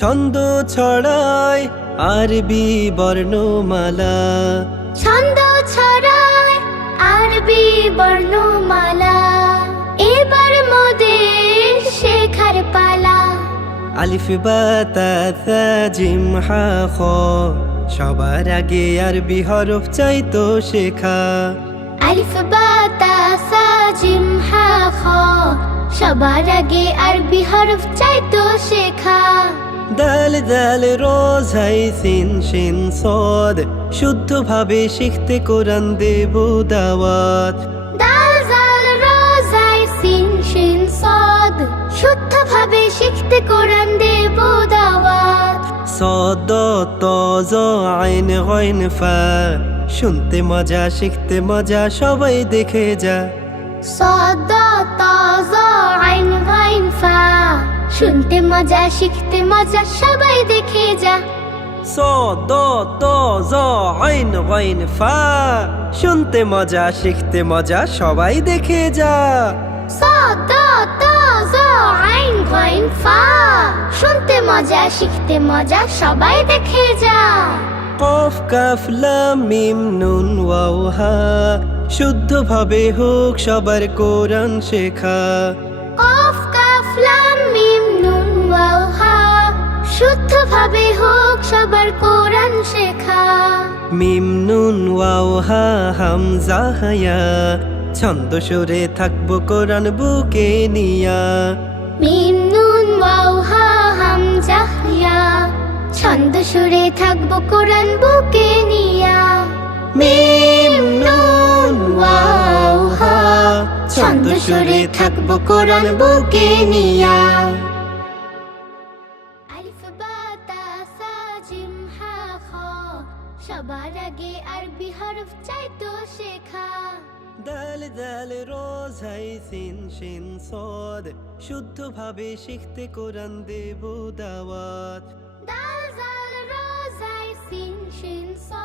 ছন্দ ছড়ায় আরবি বর্ণমালা, ছন্দ ছড়ায় আরবি বর্ণমালা, এবার মোদের শেখার পালা। আলিফ বা তা থা জিম হা খ, সবার আগে আরবি হরফ চাইতো শেখা। আলিফ বা তা সা জিম হা খ, সবার আগে আরবি হরফ চাইতো শেখা। দাল দাল রোজ হাই সিন শিন সদ, শুদ্ধভাবে শিখতে কোরআন দেব দাওয়াত। দাল জাল র জাই সিন শিন সদ, শুদ্ধভাবে শিখতে কোরআন দেব দাওয়াত। সদ ত জ আইন গইন ফা, শুনতে মজা শিখতে মজা সবাই দেখে যা। সদ ত জ আইন গাইন ফা, শুনতে মজা শিখতে মজা সবাই দেখে যা। সদ ত জ আইন গইন ফা, শুনতে মজা শিখতে মজা সবাই দেখে যা। সদ ত জ আইন গাইন ফা, শুনতে মজা শিখতে মজা সবাই দেখে যা। কফ কাফ লাম মিম নুন ওয়াও হা, শুদ্ধভাবে হোক সবার কোরআন শেখা। কফ কাফ লাম মিম নুন ওয়াও হা, শুদ্ধভাবে হোক সবার কোরআন শেখা। মিম নুন ওয়াও হা হামজা হায়া, ছন্দ সুরে থাকবো কোরআন বুকে নিয়া। মিম নুন ওয়াও হা হামজা ইয়া, ছন্দ সুরে থাকবো কোরআন বুকে নিয়া। মিম নুন ওয়াও হা, ছন্দ সুরে থাকবো কোরআন বুকে নিয়া। আলিফ বা তা সা জিম হা খ, সবার আগে আরবি হরফ চাইতো শেখা। দাল দাল রোজ হাই সিন শিন সদ, শুদ্ধভাবে শিখতে কোরআন দেব দাওয়াত। দাল জাল র জাই সিন শিন সদ,